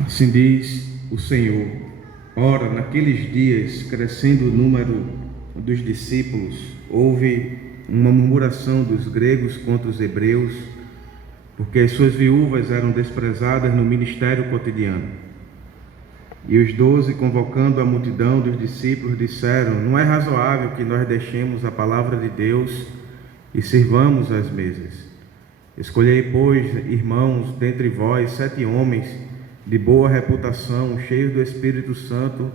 Assim diz o Senhor: ora, naqueles dias, crescendo o número dos discípulos, houve uma murmuração dos gregos contra os hebreus, porque as suas viúvas eram desprezadas no ministério cotidiano. E os 12, convocando a multidão dos discípulos, disseram: não é razoável que nós deixemos a palavra de Deus e sirvamos às mesas. Escolhei, pois, irmãos, dentre vós 7 homens de boa reputação, cheios do Espírito Santo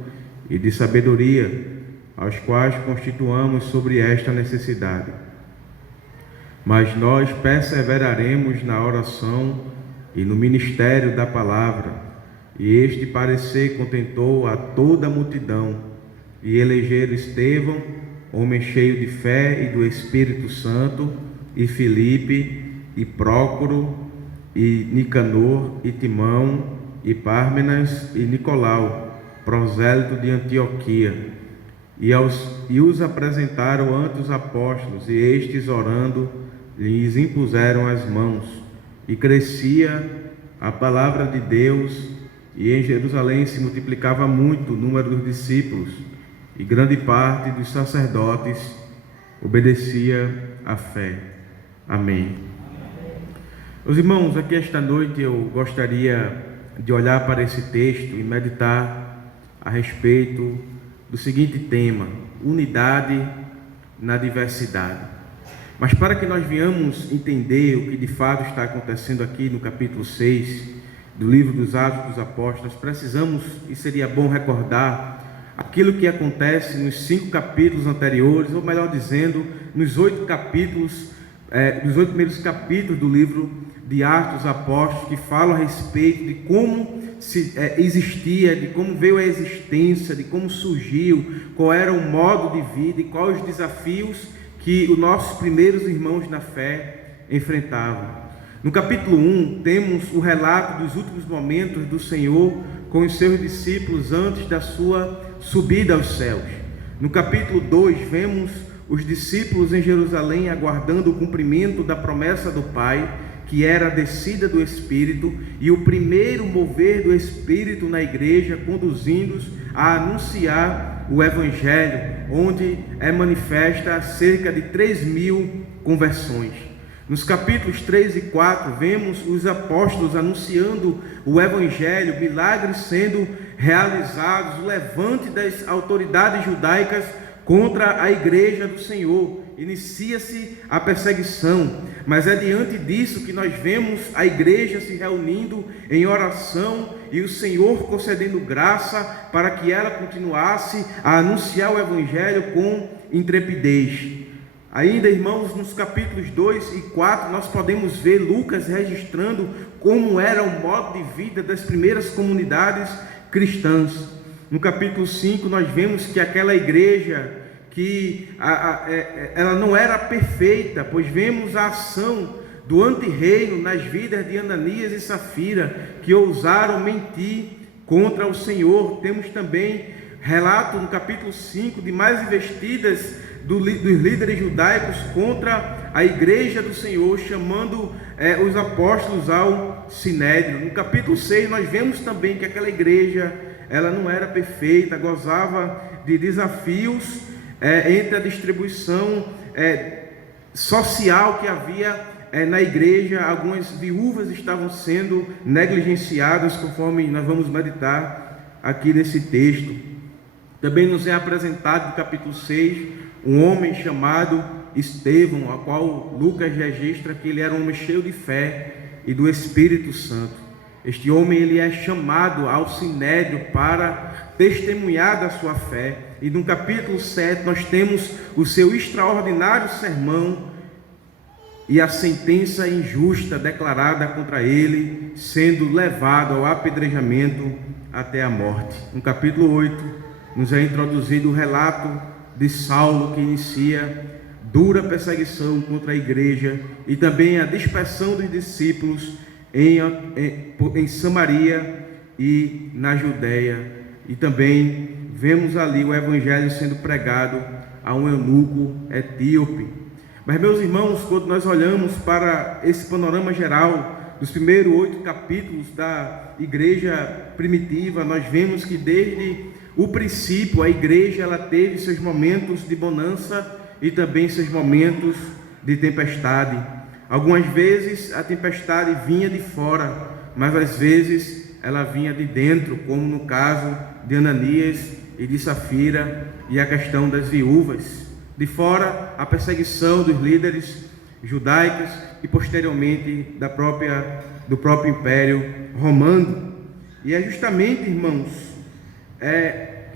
e de sabedoria, aos quais constituamos sobre esta necessidade. Mas nós perseveraremos na oração e no ministério da palavra. E este parecer contentou a toda a multidão, e elegeram Estevão, homem cheio de fé e do Espírito Santo, e Filipe, e Prócoro, e Nicanor, e Timão, e Pármenas, e Nicolau, prosélito de Antioquia, e os apresentaram ante os apóstolos, e estes, orando, lhes impuseram as mãos, e crescia a palavra de Deus, e em Jerusalém se multiplicava muito o número dos discípulos, e grande parte dos sacerdotes obedecia à fé. Amém. Meus irmãos, aqui esta noite eu gostaria de olhar para esse texto e meditar a respeito do seguinte tema: unidade na diversidade. Mas para que nós venhamos entender o que de fato está acontecendo aqui no capítulo 6 do livro dos Atos dos Apóstolos, precisamos, e seria bom recordar, aquilo que acontece nos 5 capítulos anteriores, ou melhor dizendo, nos 8 capítulos, nos 8 primeiros capítulos do livro de Atos dos Apóstolos, que falam a respeito de como existia, de como veio a existência, de como surgiu, qual era o modo de vida e quais os desafios que os nossos primeiros irmãos na fé enfrentavam. No capítulo 1, temos o relato dos últimos momentos do Senhor com os seus discípulos antes da sua subida aos céus. No capítulo 2, vemos os discípulos em Jerusalém aguardando o cumprimento da promessa do Pai, que era a descida do Espírito, e o primeiro mover do Espírito na igreja, conduzindo-os a anunciar o Evangelho, onde é manifesta cerca de 3.000 conversões. Nos capítulos 3 e 4, vemos os apóstolos anunciando o Evangelho, milagres sendo realizados, o levante das autoridades judaicas contra a igreja do Senhor. Inicia-se a perseguição, mas é diante disso que nós vemos a igreja se reunindo em oração e o Senhor concedendo graça para que ela continuasse a anunciar o Evangelho com intrepidez. Ainda, irmãos, nos capítulos 2 e 4, nós podemos ver Lucas registrando como era o modo de vida das primeiras comunidades cristãs. No capítulo 5, nós vemos que aquela igreja, que ela não era perfeita, pois vemos a ação do antirreino nas vidas de Ananias e Safira, que ousaram mentir contra o Senhor. Temos também relato no capítulo 5 de mais investidas dos líderes judaicos contra a igreja do Senhor, chamando os apóstolos ao sinédrio. No capítulo 6 nós vemos também que aquela igreja, ela não era perfeita, gozava de desafios entre a distribuição social que havia na igreja. Algumas viúvas estavam sendo negligenciadas, conforme nós vamos meditar aqui nesse texto. Também nos é apresentado no capítulo 6 um homem chamado Estevão, a qual Lucas registra que ele era um homem cheio de fé e do Espírito Santo. Este homem, ele é chamado ao sinédrio para testemunhar da sua fé, e no capítulo 7 nós temos o seu extraordinário sermão e a sentença injusta declarada contra ele, sendo levado ao apedrejamento até a morte. No capítulo 8 nos é introduzido o relato de Saulo, que inicia dura perseguição contra a igreja, e também a dispersão dos discípulos em Samaria e na Judéia. E também vemos ali o Evangelho sendo pregado a um eunuco etíope. Mas, meus irmãos, quando nós olhamos para esse panorama geral dos primeiros 8 capítulos da igreja primitiva, nós vemos que desde o princípio a igreja ela teve seus momentos de bonança e também seus momentos de tempestade. Algumas vezes a tempestade vinha de fora, mas às vezes ela vinha de dentro, como no caso de Ananias e de Safira e a questão das viúvas. De fora, a perseguição dos líderes judaicos e posteriormente do próprio Império Romano. E é justamente, irmãos,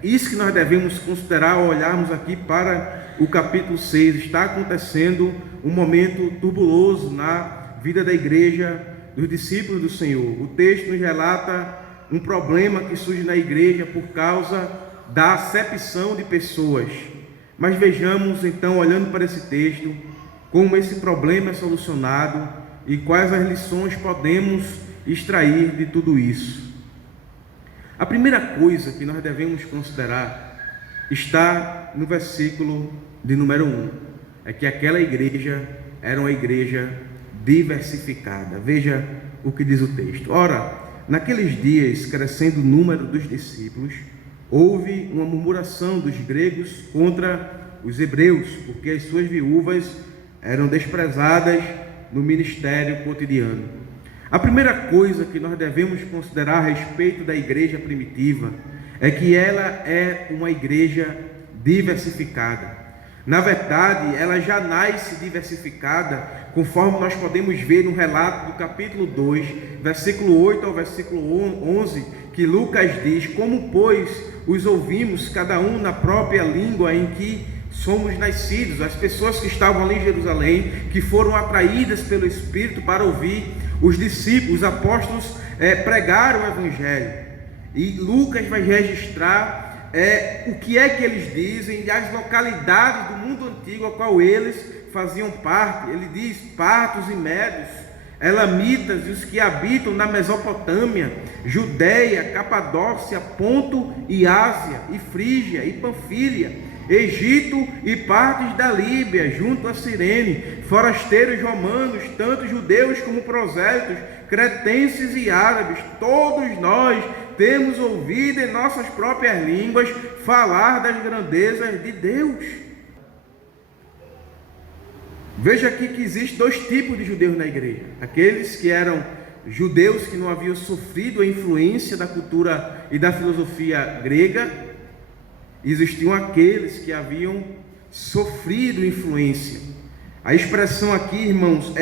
isso que nós devemos considerar ao olharmos aqui para o capítulo 6. Está acontecendo um momento turbuloso na vida da igreja, dos discípulos do Senhor. O texto nos relata um problema que surge na igreja por causa da acepção de pessoas. Mas vejamos então, olhando para esse texto, como esse problema é solucionado e quais as lições podemos extrair de tudo isso. A primeira coisa que nós devemos considerar está no versículo de número 1. É que aquela igreja era uma igreja diversificada. Veja o que diz o texto. Ora, naqueles dias, crescendo o número dos discípulos, houve uma murmuração dos gregos contra os hebreus, porque as suas viúvas eram desprezadas no ministério cotidiano. A primeira coisa que nós devemos considerar a respeito da igreja primitiva é que ela é uma igreja diversificada. Na verdade, ela já nasce diversificada, conforme nós podemos ver no relato do capítulo 2, versículo 8 ao versículo 11, que Lucas diz: como, pois, os ouvimos, cada um na própria língua em que somos nascidos. As pessoas que estavam ali em Jerusalém, que foram atraídas pelo Espírito para ouvir os discípulos, os apóstolos pregaram o Evangelho. E Lucas vai registrar o que é que eles dizem, e as localidades do mundo antigo a qual eles faziam parte. Ele diz: partos e médios, elamitas e os que habitam na Mesopotâmia, Judeia, Capadócia, Ponto e Ásia, e Frígia e Panfília, Egito e partes da Líbia, junto a Cirene, forasteiros romanos, tanto judeus como prosélitos, cretenses e árabes, todos nós temos ouvido em nossas próprias línguas falar das grandezas de Deus. Veja aqui que existem 2 tipos de judeus na igreja: aqueles que eram judeus que não haviam sofrido a influência da cultura e da filosofia grega, e existiam aqueles que haviam sofrido influência. A expressão aqui, irmãos,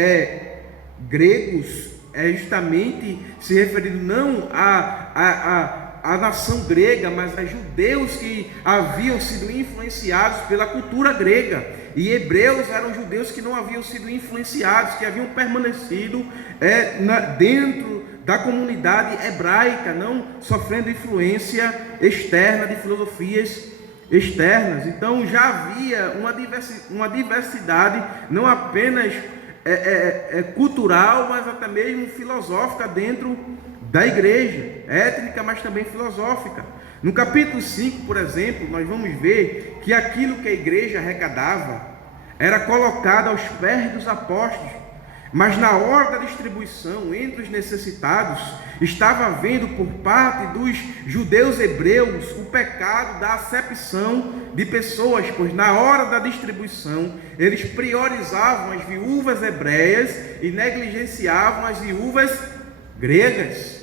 gregos, é justamente se referindo não à nação grega, mas a judeus que haviam sido influenciados pela cultura grega. E hebreus eram judeus que não haviam sido influenciados, que haviam permanecido dentro da comunidade hebraica, não sofrendo influência externa de filosofias externas. Então já havia uma diversidade, não apenas cultural, mas até mesmo filosófica dentro da igreja, étnica, mas também filosófica. No capítulo 5, por exemplo, nós vamos ver que aquilo que a igreja arrecadava era colocado aos pés dos apóstolos, mas na hora da distribuição entre os necessitados, estava havendo por parte dos judeus hebreus o pecado da acepção de pessoas, pois na hora da distribuição eles priorizavam as viúvas hebreias e negligenciavam as viúvas gregas.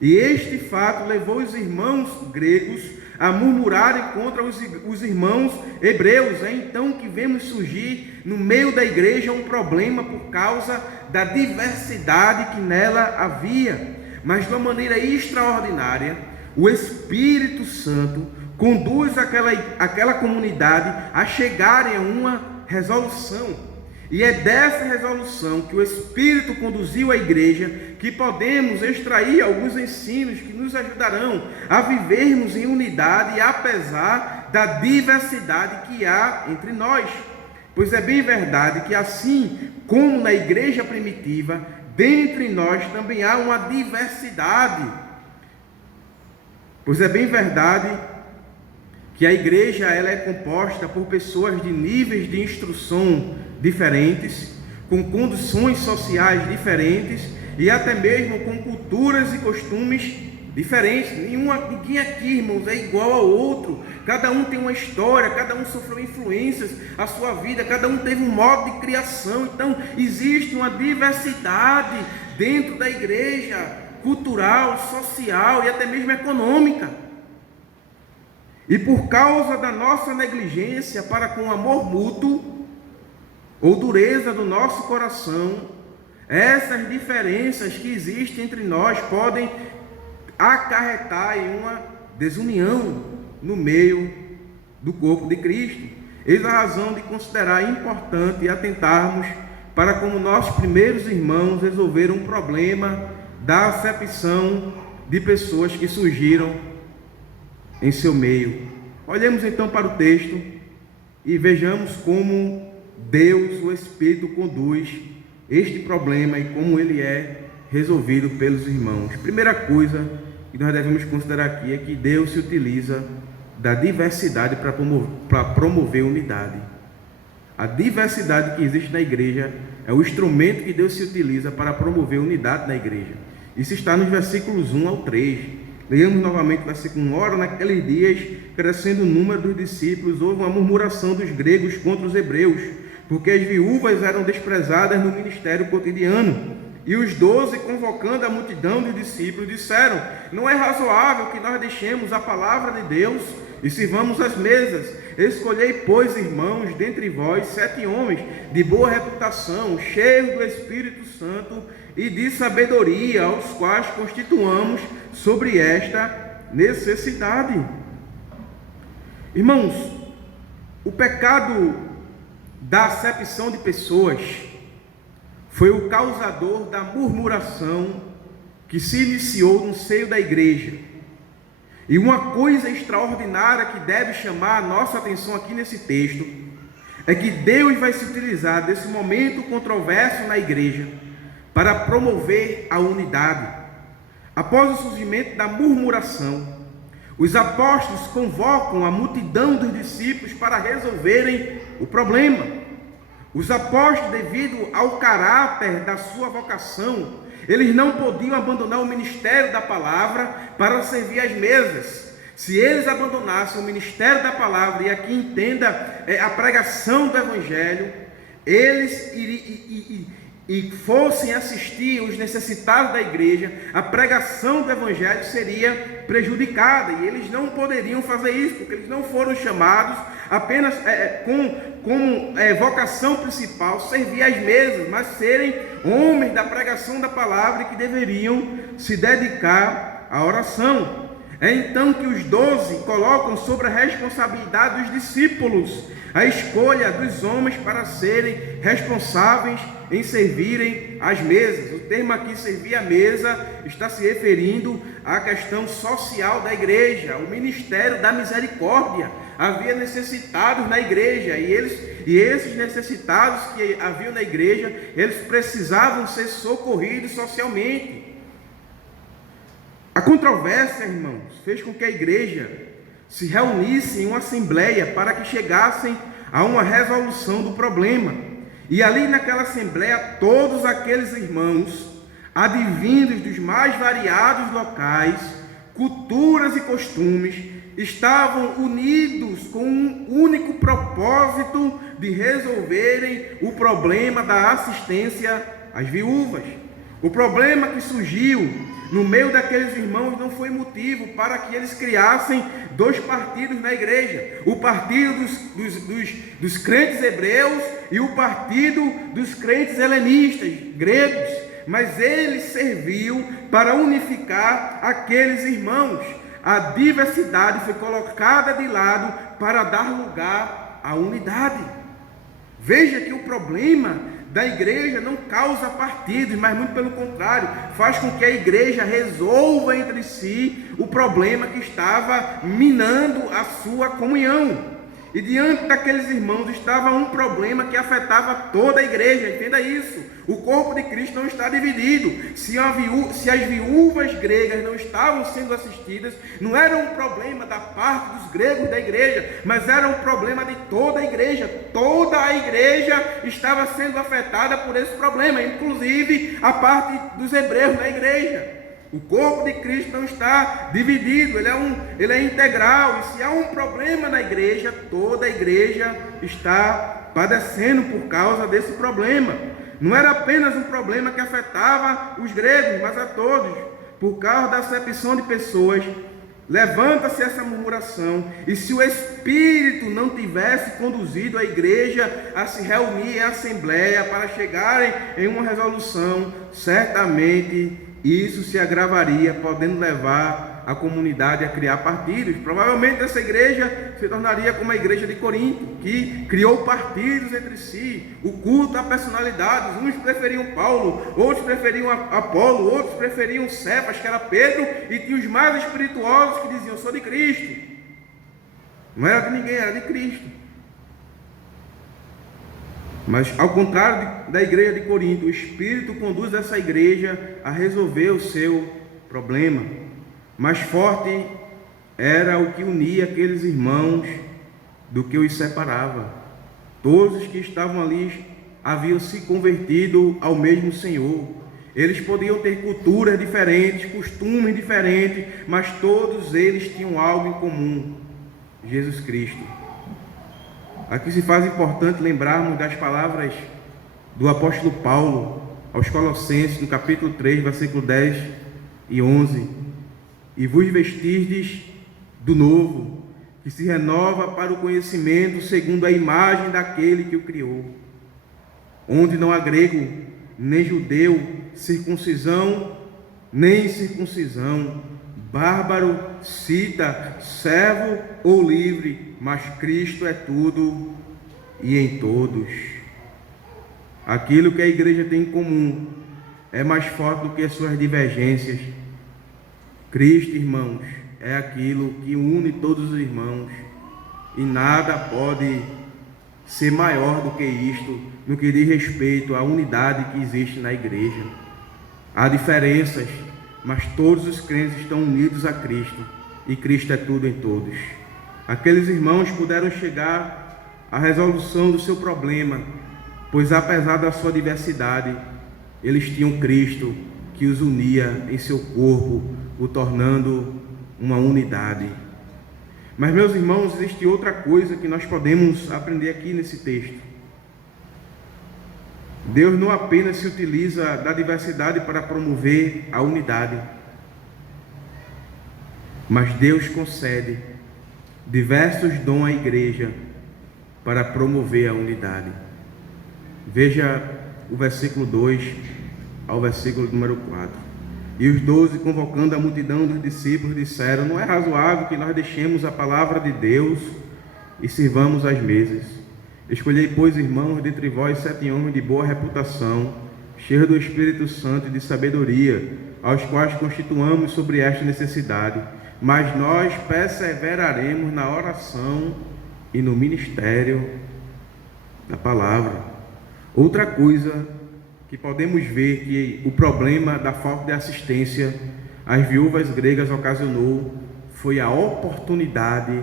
E este fato levou os irmãos gregos a murmurarem contra os irmãos hebreus. É então que vemos surgir no meio da igreja um problema por causa da diversidade que nela havia. Mas de uma maneira extraordinária, o Espírito Santo conduz aquela comunidade a chegarem a uma resolução. E é dessa resolução que o Espírito conduziu a igreja que podemos extrair alguns ensinos que nos ajudarão a vivermos em unidade, apesar da diversidade que há entre nós. Pois é bem verdade que assim como na igreja primitiva, dentre nós também há uma diversidade. Pois é bem verdade que a igreja ela é composta por pessoas de níveis de instrução diferentes, com condições sociais diferentes e até mesmo com culturas e costumes diferentes. Ninguém aqui, irmãos, é igual ao outro. Cada um tem uma história, cada um sofreu influências à sua vida, cada um teve um modo de criação. Então, existe uma diversidade dentro da igreja, cultural, social e até mesmo econômica. E por causa da nossa negligência para com o amor mútuo, ou dureza do nosso coração, essas diferenças que existem entre nós podem acarretar em uma desunião no meio do corpo de Cristo. Eis a razão de considerar importante atentarmos para como nossos primeiros irmãos resolveram um problema da acepção de pessoas que surgiram em seu meio. Olhemos então para o texto e vejamos como Deus, o Espírito, conduz este problema e como ele é resolvido pelos irmãos. Primeira coisa que nós devemos considerar aqui é que Deus se utiliza da diversidade para promover unidade. A diversidade que existe na igreja é o instrumento que Deus se utiliza para promover unidade na igreja. Isso está nos versículos 1 ao 3. Leamos novamente o versículo 1. Ora, naqueles dias, crescendo o número dos discípulos, houve uma murmuração dos gregos contra os hebreus, porque as viúvas eram desprezadas no ministério cotidiano. E os 12, convocando a multidão dos discípulos, disseram: não é razoável que nós deixemos a palavra de Deus e sirvamos as mesas. Escolhei, pois, irmãos, dentre vós 7 homens de boa reputação, cheios do Espírito Santo e de sabedoria, aos quais constituamos sobre esta necessidade. Irmãos, o pecado da acepção de pessoas foi o causador da murmuração que se iniciou no seio da igreja. E uma coisa extraordinária que deve chamar a nossa atenção aqui nesse texto é que Deus vai se utilizar desse momento controverso na igreja para promover a unidade. Após o surgimento da murmuração, os apóstolos convocam a multidão dos discípulos para resolverem o problema. Os apóstolos, devido ao caráter da sua vocação, eles não podiam abandonar o ministério da palavra para servir as mesas. Se eles abandonassem o ministério da palavra, e aqui entenda a pregação do evangelho, eles e fossem assistir os necessitados da igreja, a pregação do evangelho seria prejudicada, e eles não poderiam fazer isso, porque eles não foram chamados apenas com vocação principal, servir às mesas, mas serem homens da pregação da palavra e que deveriam se dedicar à oração. É então que os 12 colocam sobre a responsabilidade dos discípulos a escolha dos homens para serem responsáveis em servirem as mesas. O termo aqui, servir a mesa, está se referindo à questão social da igreja, o ministério da misericórdia. Havia necessitados na igreja, e esses necessitados que haviam na igreja, eles precisavam ser socorridos socialmente. A controvérsia, irmãos, fez com que a igreja se reunisse em uma assembleia para que chegassem a uma resolução do problema. E ali naquela assembleia, todos aqueles irmãos, advindos dos mais variados locais, culturas e costumes, estavam unidos com um único propósito de resolverem o problema da assistência às viúvas. O problema que surgiu no meio daqueles irmãos não foi motivo para que eles criassem 2 partidos na igreja: o partido dos crentes hebreus e o partido dos crentes helenistas, gregos, mas ele serviu para unificar aqueles irmãos. A diversidade foi colocada de lado para dar lugar à unidade. Veja que o problema da igreja não causa partidos, mas muito pelo contrário, faz com que a igreja resolva entre si o problema que estava minando a sua comunhão. E diante daqueles irmãos estava um problema que afetava toda a igreja, entenda isso. O corpo de Cristo não está dividido. Se as viúvas gregas não estavam sendo assistidas, não era um problema da parte dos gregos da igreja, mas era um problema de toda a igreja. Toda a igreja estava sendo afetada por esse problema, inclusive a parte dos hebreus da igreja. O corpo de Cristo não está dividido, ele é integral. E se há um problema na igreja, toda a igreja está padecendo por causa desse problema. Não era apenas um problema que afetava os gregos, mas a todos. Por causa da acepção de pessoas, levanta-se essa murmuração. E se o Espírito não tivesse conduzido a igreja a se reunir em assembleia para chegarem em uma resolução, certamente isso se agravaria, podendo levar a comunidade a criar partidos. Provavelmente essa igreja se tornaria como a igreja de Corinto, que criou partidos entre si, o culto a personalidades. Uns preferiam Paulo, outros preferiam Apolo, outros preferiam Cefas, que era Pedro, e tinha os mais espirituosos que diziam: sou de Cristo. Não era de ninguém, era de Cristo. Mas, ao contrário da igreja de Corinto, o Espírito conduz essa igreja a resolver o seu problema. Mais forte era o que unia aqueles irmãos do que os separava. Todos os que estavam ali haviam se convertido ao mesmo Senhor. Eles podiam ter culturas diferentes, costumes diferentes, mas todos eles tinham algo em comum: Jesus Cristo. Aqui se faz importante lembrarmos das palavras do apóstolo Paulo aos Colossenses, no capítulo 3, versículo 10 e 11. E vos vestirdes do novo, que se renova para o conhecimento segundo a imagem daquele que o criou, onde não há grego, nem judeu, circuncisão, nem incircuncisão, bárbaro, cita, servo ou livre, mas Cristo é tudo e em todos. Aquilo que a igreja tem em comum é mais forte do que as suas divergências. Cristo, irmãos, é aquilo que une todos os irmãos, e nada pode ser maior do que isto no que diz respeito à unidade que existe na igreja. Há diferenças, mas todos os crentes estão unidos a Cristo, e Cristo é tudo em todos. Aqueles irmãos puderam chegar à resolução do seu problema, pois apesar da sua diversidade, eles tinham Cristo que os unia em seu corpo, o tornando uma unidade. Mas, meus irmãos, existe outra coisa que nós podemos aprender aqui nesse texto. Deus não apenas se utiliza da diversidade para promover a unidade, mas Deus concede diversos dons à igreja para promover a unidade. Veja o versículo 2 ao versículo número 4. E os 12, convocando a multidão dos discípulos, disseram: não é razoável que nós deixemos a palavra de Deus e sirvamos as mesas. Escolhei, pois, irmãos, dentre vós 7 homens de boa reputação, cheios do Espírito Santo e de sabedoria, aos quais constituamos sobre esta necessidade. Mas nós perseveraremos na oração e no ministério da palavra. Outra coisa que podemos ver que o problema da falta de assistência às viúvas gregas ocasionou foi a oportunidade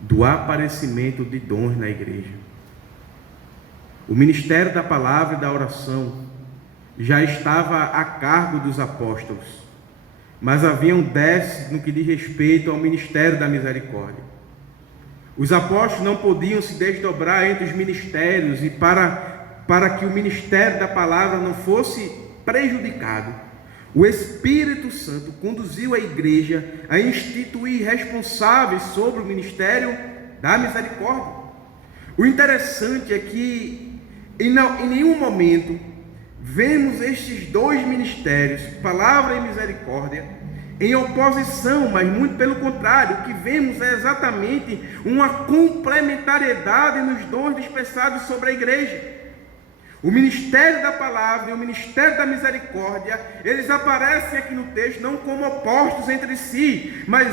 do aparecimento de dons na igreja. O ministério da palavra e da oração já estava a cargo dos apóstolos, mas havia um déficit no que diz respeito ao ministério da misericórdia. Os apóstolos não podiam se desdobrar entre os ministérios, e para que o ministério da palavra não fosse prejudicado, o Espírito Santo conduziu a igreja a instituir responsáveis sobre o ministério da misericórdia. O interessante é que em nenhum momento vemos estes dois ministérios, palavra e misericórdia, em oposição, mas muito pelo contrário. O que vemos é exatamente uma complementariedade nos dons dispensados sobre a igreja. O ministério da palavra e o ministério da misericórdia, eles aparecem aqui no texto não como opostos entre si, mas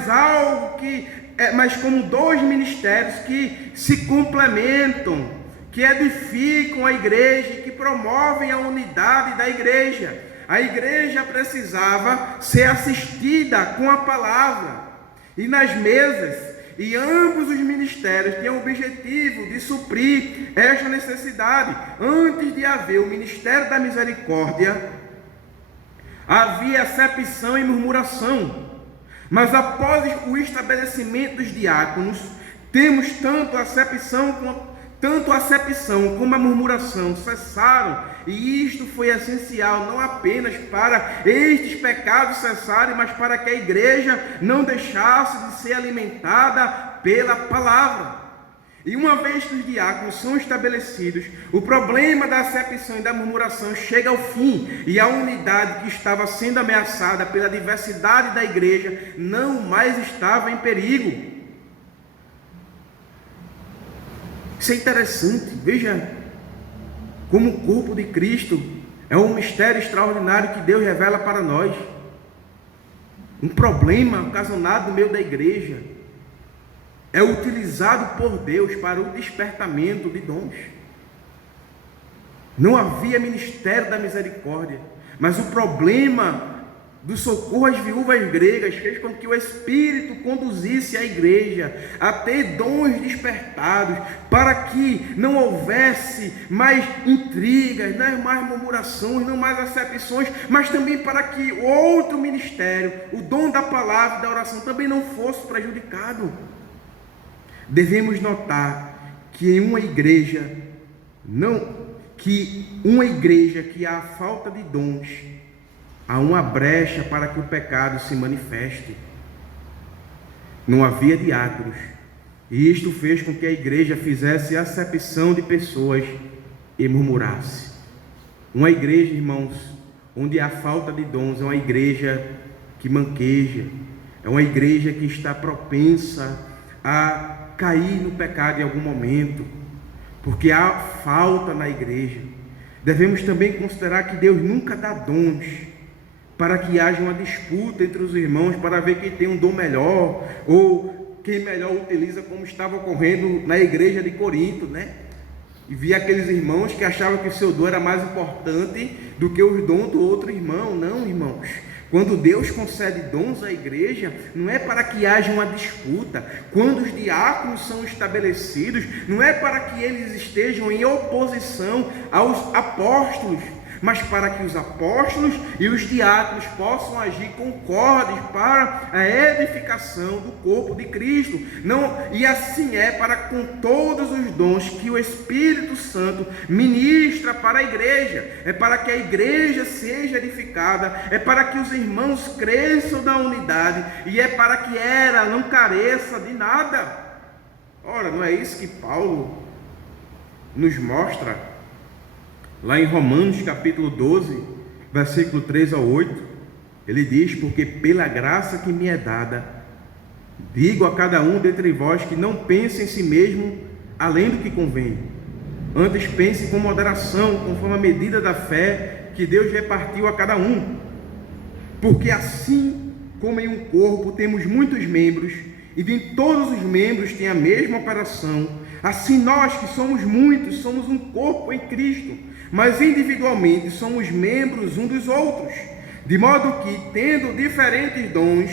como dois ministérios que se complementam, que edificam a igreja e que promovem a unidade da igreja. A igreja precisava ser assistida com a palavra e nas mesas, e ambos os ministérios tinham o objetivo de suprir esta necessidade. Antes de haver o ministério da misericórdia, havia acepção e murmuração, mas após o estabelecimento dos diáconos, temos tanto a acepção como a murmuração cessaram, e isto foi essencial não apenas para estes pecados cessarem, mas para que a igreja não deixasse de ser alimentada pela palavra. E uma vez que os diáconos são estabelecidos, o problema da acepção e da murmuração chega ao fim, e a unidade que estava sendo ameaçada pela diversidade da igreja não mais estava em perigo. Isso é interessante. Veja como o corpo de Cristo é um mistério extraordinário que Deus revela para nós. Um problema ocasionado no meio da igreja é utilizado por Deus para o despertamento de dons. Não havia ministério da misericórdia, mas o problema do socorro às viúvas gregas fez com que o Espírito conduzisse a igreja a ter dons despertados, para que não houvesse mais intrigas, não mais murmurações, não mais acepções, mas também para que o outro ministério, o dom da palavra e da oração, também não fosse prejudicado. Devemos notar que em uma igreja que há falta de dons, há uma brecha para que o pecado se manifeste. Não havia diáconos, e isto fez com que a igreja fizesse acepção de pessoas e murmurasse. Uma igreja, irmãos, onde há falta de dons, é uma igreja que manqueja, é uma igreja que está propensa a cair no pecado em algum momento, porque há falta na igreja. Devemos também considerar que Deus nunca dá dons para que haja uma disputa entre os irmãos, para ver quem tem um dom melhor, ou quem melhor utiliza, como estava ocorrendo na igreja de Corinto, né? E via aqueles irmãos que achavam que o seu dom era mais importante do que os dons do outro irmão. Não, irmãos. Quando Deus concede dons à igreja, não é para que haja uma disputa. Quando os diáconos são estabelecidos, não é para que eles estejam em oposição aos apóstolos, mas para que os apóstolos e os diáconos possam agir concordes para a edificação do corpo de Cristo. E assim é para com todos os dons que o Espírito Santo ministra para a igreja. É para que a igreja seja edificada, é para que os irmãos cresçam na unidade, e é para que ela não careça de nada. Ora, não é isso que Paulo nos mostra lá em Romanos capítulo 12, versículo 3 ao 8, ele diz: porque pela graça que me é dada, digo a cada um dentre vós que não pense em si mesmo além do que convém, antes pense com moderação, conforme a medida da fé que Deus repartiu a cada um. Porque assim como em um corpo temos muitos membros, e de todos os membros tem a mesma operação, assim nós que somos muitos, somos um corpo em Cristo, mas individualmente somos membros uns dos outros, de modo que, tendo diferentes dons,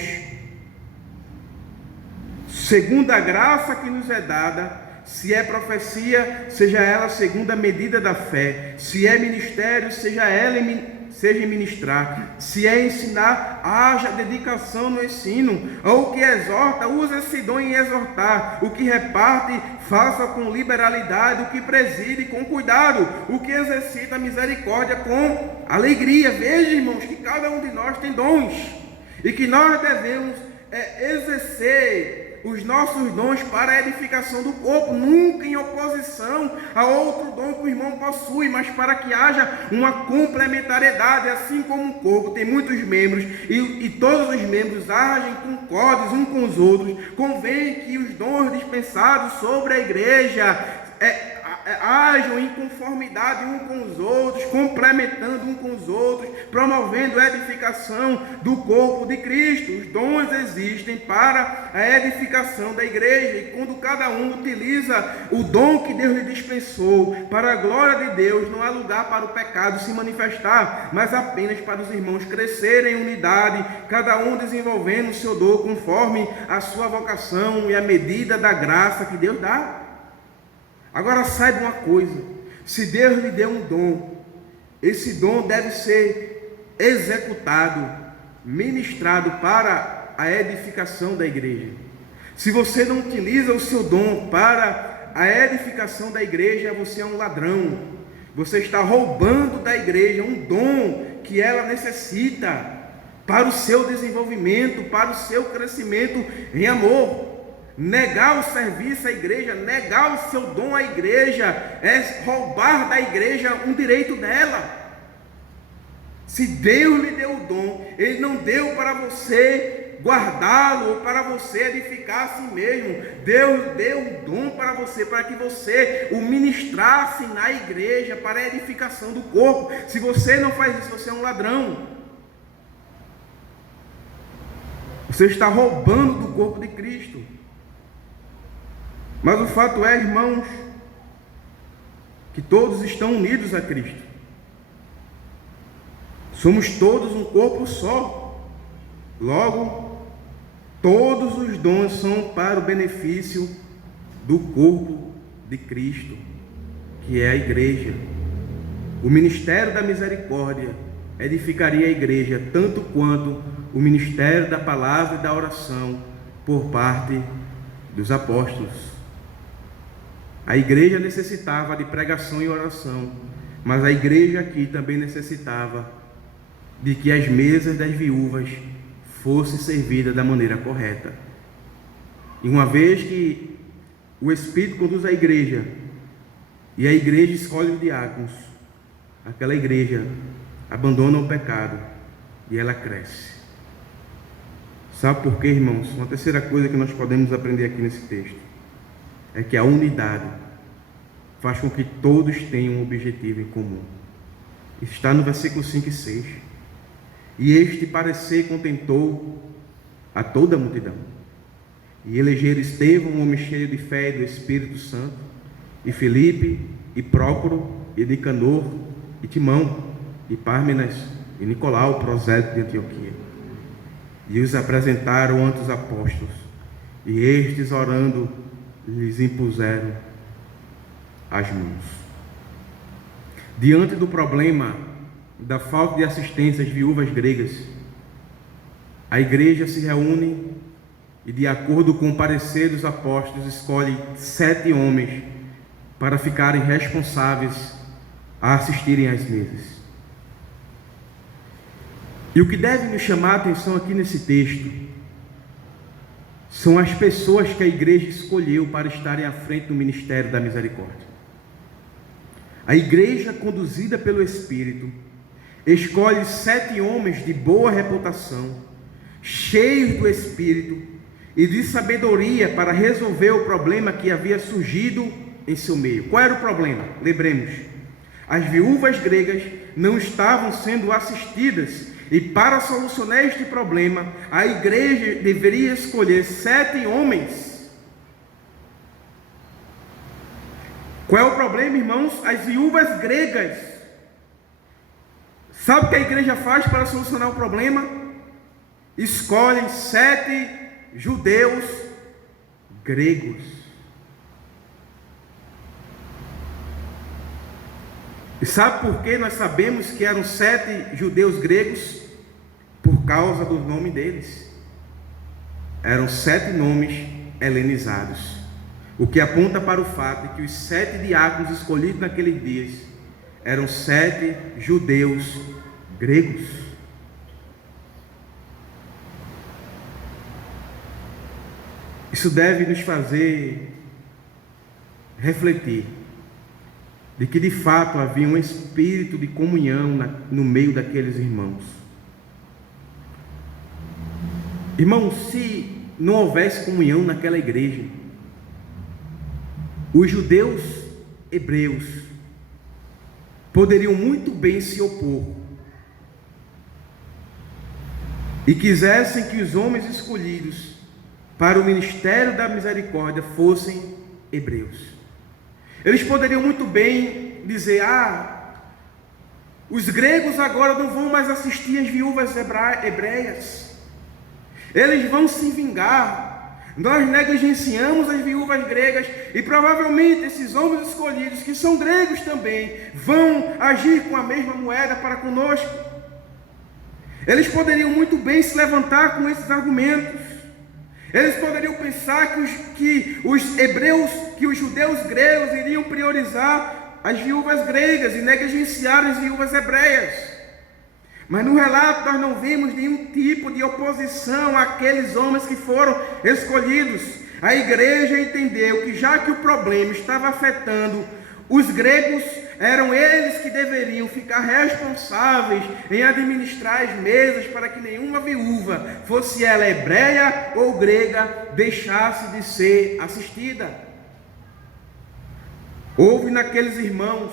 segundo a graça que nos é dada, se é profecia, seja ela segundo a medida da fé, se é ministério, seja ministrar, se é ensinar, haja dedicação no ensino, ou o que exorta, use esse dom em exortar, o que reparte, faça com liberalidade, o que preside com cuidado, o que exercita a misericórdia com alegria. Veja, irmãos, que cada um de nós tem dons, e que nós devemos exercer os nossos dons para a edificação do corpo, nunca em oposição a outro dom que o irmão possui, mas para que haja uma complementariedade. Assim como um corpo tem muitos membros, e todos os membros agem concordes uns com os outros, convém que os dons dispensados sobre a igreja ajam em conformidade um com os outros, complementando um com os outros, promovendo a edificação do corpo de Cristo. Os dons existem para a edificação da igreja, e quando cada um utiliza o dom que Deus lhe dispensou para a glória de Deus, não há lugar para o pecado se manifestar, mas apenas para os irmãos crescerem em unidade, cada um desenvolvendo o seu dom conforme a sua vocação e a medida da graça que Deus dá. Agora saiba uma coisa: se Deus lhe deu um dom, esse dom deve ser executado, ministrado para a edificação da igreja. Se você não utiliza o seu dom para a edificação da igreja, você é um ladrão. Você está roubando da igreja um dom que ela necessita para o seu desenvolvimento, para o seu crescimento em amor. Negar o serviço à igreja, negar o seu dom à igreja, é roubar da igreja um direito dela. Se Deus lhe deu o dom, Ele não deu para você guardá-lo ou para você edificar a si mesmo. Deus deu o dom para você, para que você o ministrasse na igreja para a edificação do corpo. Se você não faz isso, você é um ladrão. Você está roubando do corpo de Cristo. Mas o fato é, irmãos, que todos estão unidos a Cristo. Somos todos um corpo só. Logo, todos os dons são para o benefício do corpo de Cristo, que é a igreja. O ministério da misericórdia edificaria a igreja tanto quanto o ministério da palavra e da oração por parte dos apóstolos. A igreja necessitava de pregação e oração, mas a igreja aqui também necessitava de que as mesas das viúvas fossem servidas da maneira correta. E uma vez que o Espírito conduz a igreja, e a igreja escolhe os diáconos, aquela igreja abandona o pecado e ela cresce. Sabe por quê, irmãos? Uma terceira coisa que nós podemos aprender aqui nesse texto é que a unidade faz com que todos tenham um objetivo em comum. Está no versículo 5 e 6. E este parecer contentou a toda a multidão. E elegeram Estevão, um homem cheio de fé e do Espírito Santo, e Filipe, e Prócoro, e Nicanor, e Timão, e Pármenas, e Nicolau, prosélito de Antioquia. E os apresentaram ante os apóstolos, e estes, orando, lhes impuseram as mãos. Diante do problema da falta de assistência às viúvas gregas, a igreja se reúne e, de acordo com o parecer dos apóstolos, escolhe 7 homens para ficarem responsáveis a assistirem às mesas. E o que deve nos chamar a atenção aqui nesse texto são as pessoas que a igreja escolheu para estarem à frente do ministério da misericórdia. A igreja, conduzida pelo Espírito, escolhe 7 homens de boa reputação, cheios do Espírito e de sabedoria para resolver o problema que havia surgido em seu meio. Qual era o problema? Lembremos, as viúvas gregas não estavam sendo assistidas, e para solucionar este problema, a igreja deveria escolher 7 homens. Qual é o problema, irmãos? As viúvas gregas. Sabe o que a igreja faz para solucionar o problema? Escolhem 7 judeus gregos. E sabe por que nós sabemos que eram 7 judeus gregos? Por causa do nome deles. Eram 7 nomes helenizados, o que aponta para o fato de que os 7 diáconos escolhidos naqueles dias eram 7 judeus gregos. Isso deve nos fazer refletir de que de fato havia um espírito de comunhão no meio daqueles irmãos. Irmãos, se não houvesse comunhão naquela igreja, os judeus hebreus poderiam muito bem se opor e quisessem que os homens escolhidos para o ministério da misericórdia fossem hebreus. Eles poderiam muito bem dizer: os gregos agora não vão mais assistir as viúvas hebreias, eles vão se vingar, nós negligenciamos as viúvas gregas, e provavelmente esses homens escolhidos, que são gregos também, vão agir com a mesma moeda para conosco. Eles poderiam muito bem se levantar com esses argumentos. Eles poderiam pensar que os hebreus, que os judeus gregos iriam priorizar as viúvas gregas e negligenciar as viúvas hebreias. Mas no relato nós não vimos nenhum tipo de oposição àqueles homens que foram escolhidos. A igreja entendeu que, já que o problema estava afetando os gregos, eram eles que deveriam ficar responsáveis em administrar as mesas para que nenhuma viúva, fosse ela hebreia ou grega, deixasse de ser assistida. Houve naqueles irmãos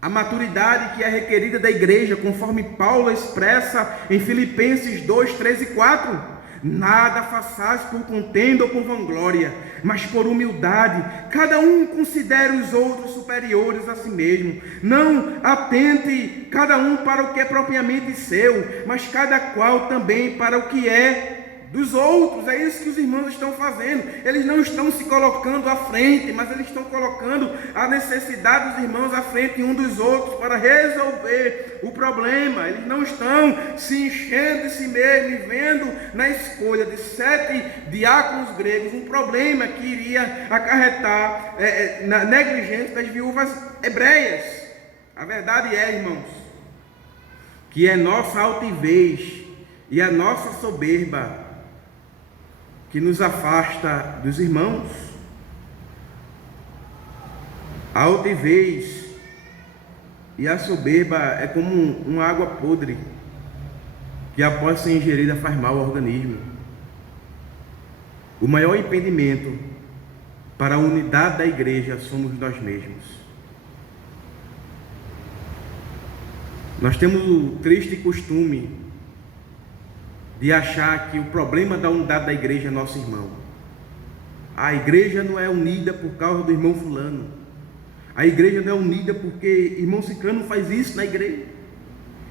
a maturidade que é requerida da igreja, conforme Paulo expressa em Filipenses 2, 3 e 4. Nada façais por contenda ou por vanglória, mas por humildade, cada um considere os outros superiores a si mesmo. Não atente cada um para o que é propriamente seu, mas cada qual também para o que é dos outros. É isso que os irmãos estão fazendo. Eles não estão se colocando à frente, mas eles estão colocando a necessidade dos irmãos à frente um dos outros para resolver o problema. Eles não estão se enchendo de si mesmos e vendo na escolha de 7 diáconos gregos um problema que iria acarretar na negligência das viúvas hebreias. A verdade é, irmãos, que é nossa altivez e a nossa soberba que nos afasta dos irmãos. A altivez e a soberba é como uma água podre que, após ser ingerida, faz mal ao organismo. O maior impedimento para a unidade da igreja somos nós mesmos. Nós temos o triste costume de achar que o problema da unidade da igreja é nosso irmão. A igreja não é unida por causa do irmão fulano. A igreja não é unida porque irmão ciclano faz isso na igreja.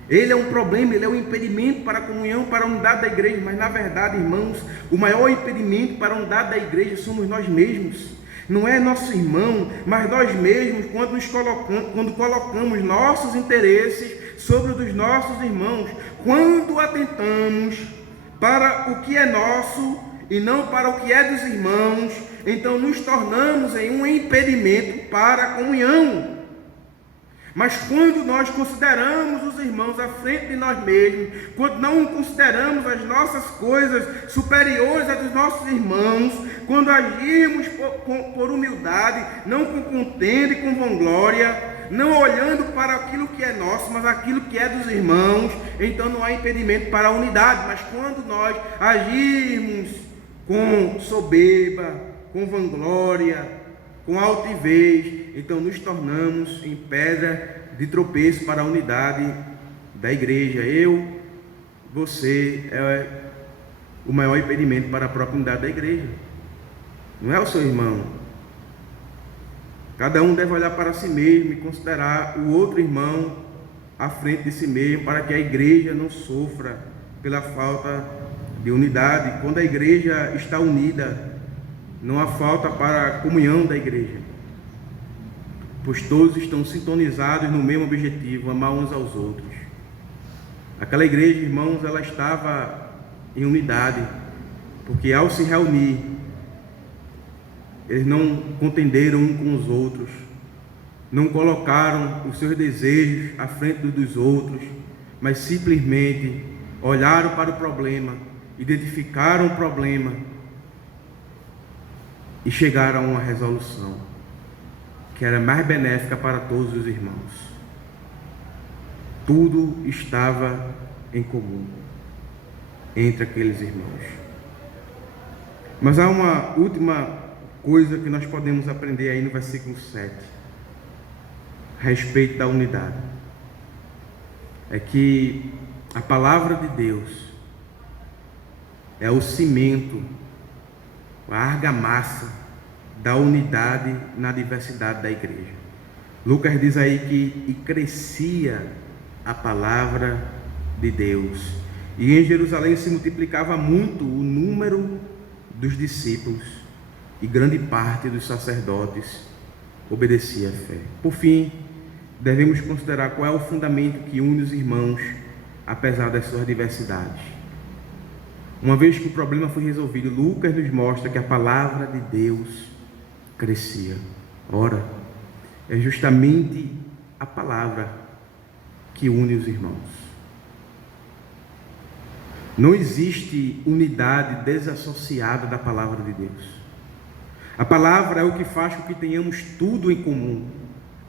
Ele é um problema, ele é um impedimento para a comunhão, para a unidade da igreja. Mas na verdade, irmãos, o maior impedimento para a unidade da igreja somos nós mesmos. Não é nosso irmão, mas nós mesmos, quando colocamos nossos interesses sobre os dos nossos irmãos, quando atentamos para o que é nosso e não para o que é dos irmãos, então nos tornamos em um impedimento para a comunhão. Mas quando nós consideramos os irmãos à frente de nós mesmos, quando não consideramos as nossas coisas superiores às dos nossos irmãos, quando agimos por humildade, não com contenda e com vanglória, não olhando para aquilo que é nosso, mas aquilo que é dos irmãos, então não há impedimento para a unidade. Mas quando nós agirmos com soberba, com vanglória, com altivez, então nos tornamos em pedra de tropeço para a unidade da igreja. Você é o maior impedimento para a própria unidade da igreja, não é o seu irmão. Cada um deve olhar para si mesmo e considerar o outro irmão à frente de si mesmo, para que a igreja não sofra pela falta de unidade. Quando a igreja está unida, não há falta para a comunhão da igreja, pois todos estão sintonizados no mesmo objetivo, amar uns aos outros. Aquela igreja, irmãos, ela estava em unidade, porque ao se reunir, eles não contenderam uns com os outros, não colocaram os seus desejos à frente dos outros, mas simplesmente olharam para o problema, identificaram o problema e chegaram a uma resolução que era mais benéfica para todos os irmãos. Tudo estava em comum entre aqueles irmãos. Mas há uma última coisa que nós podemos aprender aí no versículo 7. a respeito da unidade é que a palavra de Deus é o cimento, a argamassa da unidade na diversidade da igreja. Lucas diz aí que crescia a palavra de Deus, e em Jerusalém se multiplicava muito o número dos discípulos, e grande parte dos sacerdotes obedecia à fé. Por fim, devemos considerar qual é o fundamento que une os irmãos, apesar das suas diversidades. Uma vez que o problema foi resolvido, Lucas nos mostra que a palavra de Deus crescia. Ora, é justamente a palavra que une os irmãos. Não existe unidade desassociada da palavra de Deus. A palavra é o que faz com que tenhamos tudo em comum,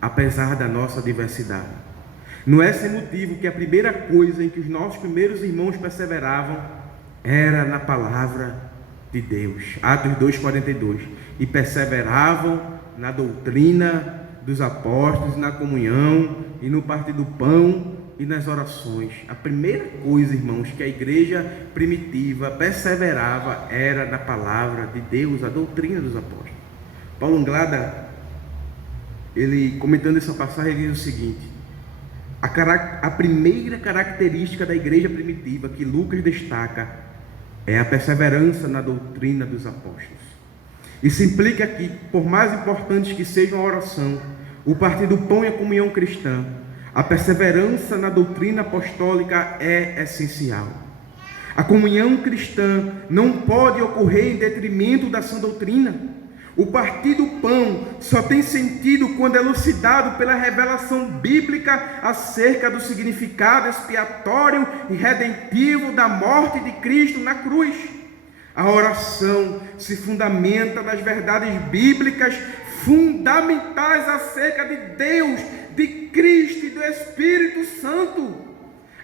apesar da nossa diversidade. Não é sem motivo que a primeira coisa em que os nossos primeiros irmãos perseveravam era na palavra de Deus. Atos 2,42. E perseveravam na doutrina dos apóstolos, na comunhão e no partir do pão e nas orações. A primeira coisa, irmãos, que a igreja primitiva perseverava era na palavra de Deus, a doutrina dos apóstolos. Paulo Anglada, ele comentando essa passagem, ele diz o seguinte: a primeira característica da igreja primitiva que Lucas destaca é a perseverança na doutrina dos apóstolos. Isso implica que, por mais importantes que sejam a oração, o partir do pão e a comunhão cristã, a perseverança na doutrina apostólica é essencial. A comunhão cristã não pode ocorrer em detrimento da sã doutrina. O partir do pão só tem sentido quando é elucidado pela revelação bíblica acerca do significado expiatório e redentivo da morte de Cristo na cruz. A oração se fundamenta nas verdades bíblicas fundamentais acerca de Deus, de Cristo e do Espírito Santo.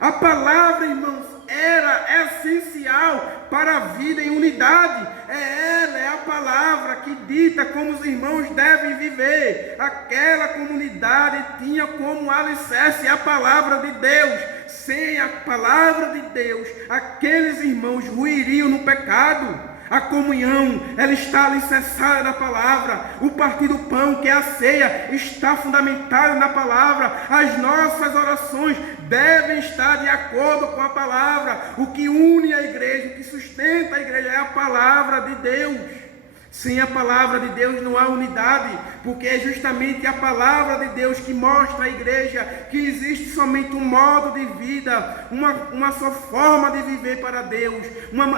A palavra, irmãos, era essencial para a vida em unidade. Ela é a palavra que dita como os irmãos devem viver. Aquela comunidade tinha como alicerce a palavra de Deus. Sem a palavra de Deus, aqueles irmãos ruiriam no pecado. A comunhão, ela está alicerçada na palavra. O partir do pão, que é a ceia, está fundamentado na palavra. As nossas orações devem estar de acordo com a palavra. O que une a igreja, o que sustenta a igreja é a palavra de Deus. Sem a palavra de Deus não há unidade, porque é justamente a palavra de Deus que mostra à igreja que existe somente um modo de vida, uma só forma de viver para Deus,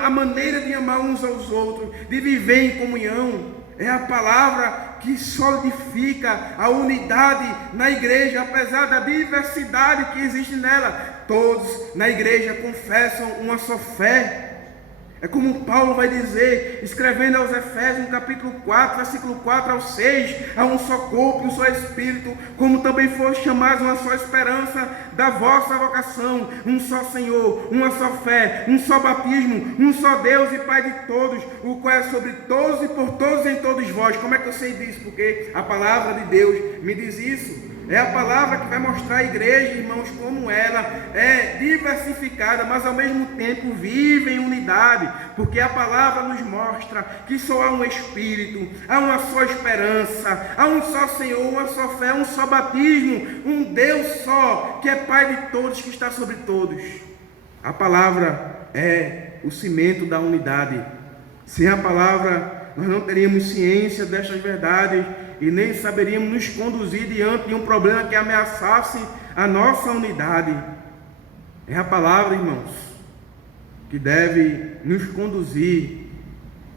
a maneira de amar uns aos outros, de viver em comunhão. É a palavra que solidifica a unidade na igreja, apesar da diversidade que existe nela. Todos na igreja confessam uma só fé. É como Paulo vai dizer, escrevendo aos Efésios, no capítulo 4, versículo 4 ao 6, há um só corpo, um só Espírito, como também foste chamados uma só esperança da vossa vocação, um só Senhor, uma só fé, um só batismo, um só Deus e Pai de todos, o qual é sobre todos e por todos em todos vós. Como é que eu sei disso? Porque a palavra de Deus me diz isso. É a palavra que vai mostrar à igreja, irmãos, como ela é diversificada, mas ao mesmo tempo vive em unidade, porque a palavra nos mostra que só há um Espírito, há uma só esperança, há um só Senhor, uma só fé, um só batismo, um Deus só, que é Pai de todos, que está sobre todos. A palavra é o cimento da unidade. Sem a palavra, nós não teríamos ciência destas verdades e nem saberíamos nos conduzir diante de um problema que ameaçasse a nossa unidade. É a palavra, irmãos, que deve nos conduzir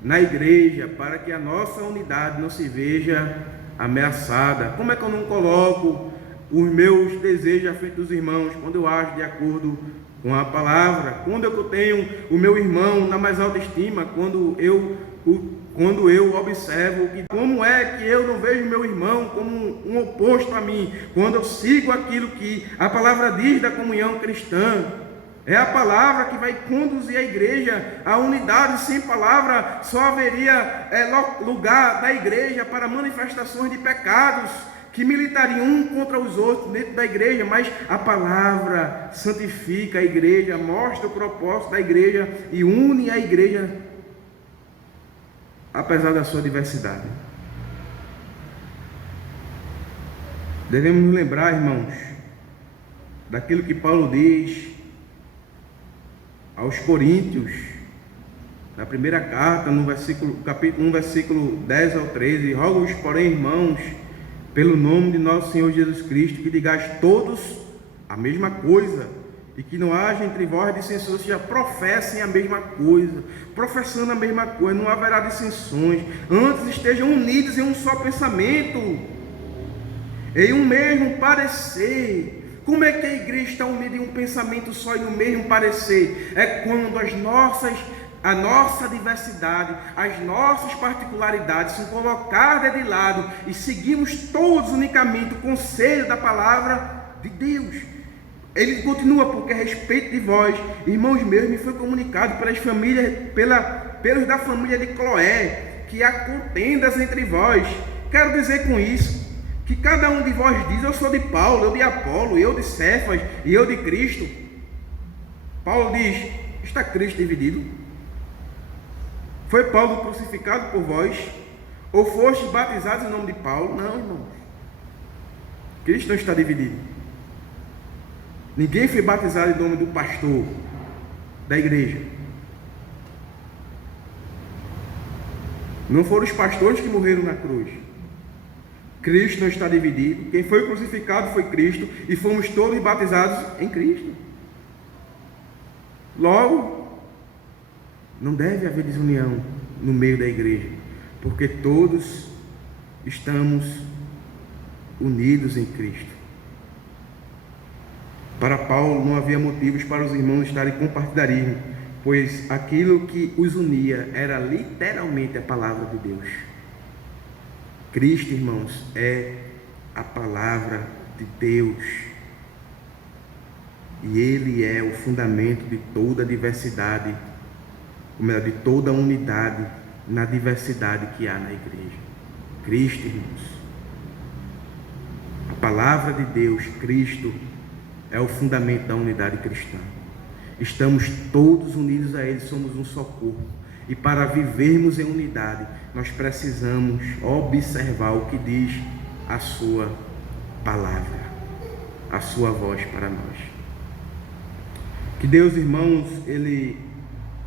na igreja para que a nossa unidade não se veja ameaçada. Como é que eu não coloco os meus desejos à frente dos irmãos quando eu ajo de acordo com a palavra? Quando eu tenho o meu irmão na mais alta estima, quando eu observo como é que eu não vejo meu irmão como um oposto a mim, quando eu sigo aquilo que a palavra diz da comunhão cristã. É a palavra que vai conduzir a igreja à unidade. Sem palavra só haveria lugar da igreja para manifestações de pecados. que militariam um contra os outros dentro da igreja, mas a palavra santifica a igreja, mostra o propósito da igreja e une a igreja, apesar da sua diversidade. Devemos nos lembrar, irmãos, daquilo que Paulo diz aos Coríntios, na primeira carta, no capítulo 1, versículo 10 ao 13: rogo-vos, porém, irmãos, pelo nome de nosso Senhor Jesus Cristo, que digais todos a mesma coisa, e que não haja entre vós dissensões, já professem a mesma coisa, professando a mesma coisa, não haverá dissensões, antes estejam unidos em um só pensamento, em um mesmo parecer. Como é que a igreja está unida em um pensamento só e no mesmo parecer? É quando a nossa diversidade, as nossas particularidades são colocadas de lado e seguimos todos unicamente o conselho da palavra de Deus. Ele continua: porque a respeito de vós, irmãos meus, me foi comunicado pelos da família de Cloé, que há contendas entre vós. Quero dizer com isso que cada um de vós diz: eu sou de Paulo, eu de Apolo, eu de Cefas e eu de Cristo. Paulo diz: está Cristo dividido? Foi Paulo crucificado por vós? Ou fostes batizados em nome de Paulo? Não, irmãos. Cristo não está dividido. Ninguém foi batizado em nome do pastor da igreja. Não foram os pastores que morreram na cruz. Cristo não está dividido. Quem foi crucificado foi Cristo, e fomos todos batizados em Cristo. Logo, não deve haver desunião no meio da igreja, porque todos estamos unidos em Cristo. Para Paulo não havia motivos para os irmãos estarem em compartilharismo, pois aquilo que os unia era literalmente a palavra de Deus. Cristo, irmãos, é a palavra de Deus, e Ele é o fundamento de toda a diversidade, de toda a unidade na diversidade que há na igreja. Cristo, irmãos, a palavra de Deus, Cristo, é o fundamento da unidade cristã. Estamos todos unidos a Ele, somos um só corpo, e para vivermos em unidade, nós precisamos observar o que diz a sua palavra, a sua voz para nós. Que Deus, irmãos, Ele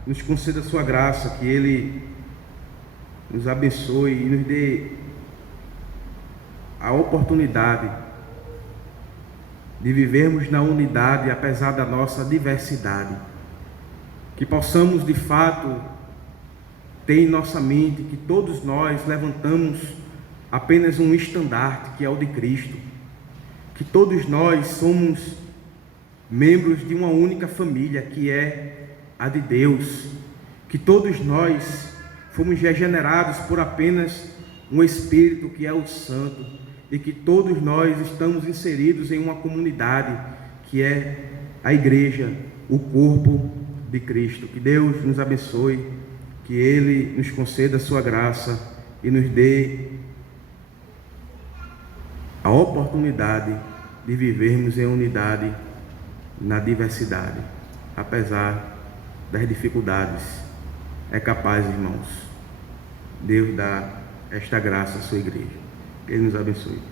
nos conceda a sua graça, que Ele nos abençoe e nos dê a oportunidade de vivermos na unidade, apesar da nossa diversidade. Que possamos de fato ter em nossa mente que todos nós levantamos apenas um estandarte, que é o de Cristo. Que todos nós somos membros de uma única família, que é a de Deus, que todos nós fomos regenerados por apenas um Espírito, que é o Santo, e que todos nós estamos inseridos em uma comunidade, que é a igreja, o corpo de Cristo. Que Deus nos abençoe, que Ele nos conceda a sua graça e nos dê a oportunidade de vivermos em unidade na diversidade, apesar das dificuldades. É capaz, irmãos, Deus dá esta graça à sua igreja. Que Ele nos abençoe.